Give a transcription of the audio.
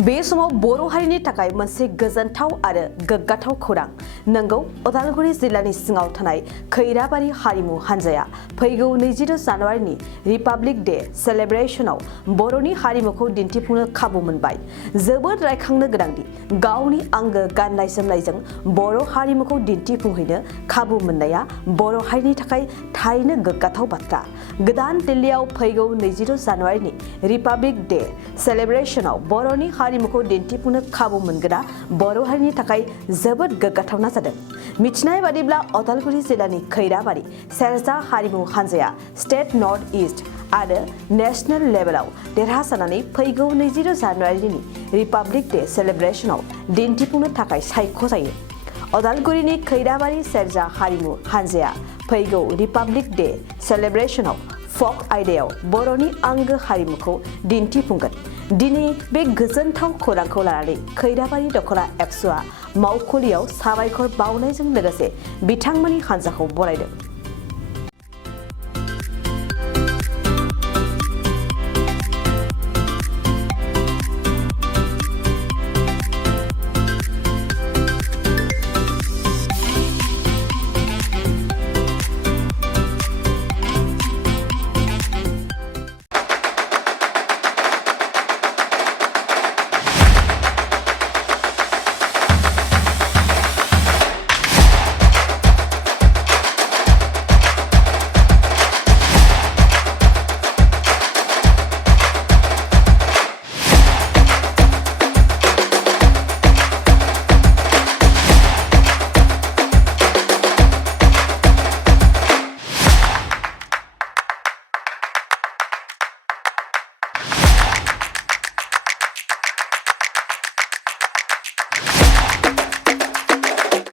बे समाव बर' हारिनि थाखाय मोनसे गोजोनथाव आरो गोग्गाथाव खौरां। नंगौ, उदालगुरि जिल्लानि सिङाव थानाय खैराबारि हारिमु हानजाया फैगौ 22 जानुवारिनि रिपाब्लिक डे सेलेब्रेशनाव बर'नि हारिमुखौ दिन्थिफुंनो खाबु मोनबाय। जोबोद रायखांनो गोनांदि गावनि आंगो गाननाय जोमनायजों बर' हारिमुखौ दिन्थिफुंहैनो खाबु मोननाया बर' हारिनि थाखाय थारैनो गोग्गाथाव बाथ्रा। गोदान दिल्लीआव फैगौ 22 जानुवारिनि रिपाब्लिक डे सेलेब्रेशनाव बर'नि हारिमुखौ दिन्थिफुंनो खाबु मोनगोना बर' हारिनि थाखाय जोबोद गोग्गाथावना जादों। मिथिनाय बादिब्ला उदालगुरि जिल्लानि खैराबारि सेरजा हारिमु हानजाया स्टेट नर्थ इस्ट आरो नेशनेल लेभेलाव देरहासारनानै फैगौ 22 जानुवारिनि रिपाब्लिक डे सेलेब्रेशनाव दिन्थिफुंनो थाखाय सायख'जायो। उदालगुरिनि खैराबारि सेरजा हारिमु हानजाया फैगौ रिपाब्लिक डे सेलेब्रेशनाव फक आयदायाव बर'नि आंगो हारिमुखौ दिन्थिफुंगोन। दिनै बे गोजोनथाव खौरांखौ लानानै खैराबारि दख'ना एबसुआ मावखुलियाव साबायखर बावनायजों लोगोसे बिथांमोननि हानजाखौ बरायदों।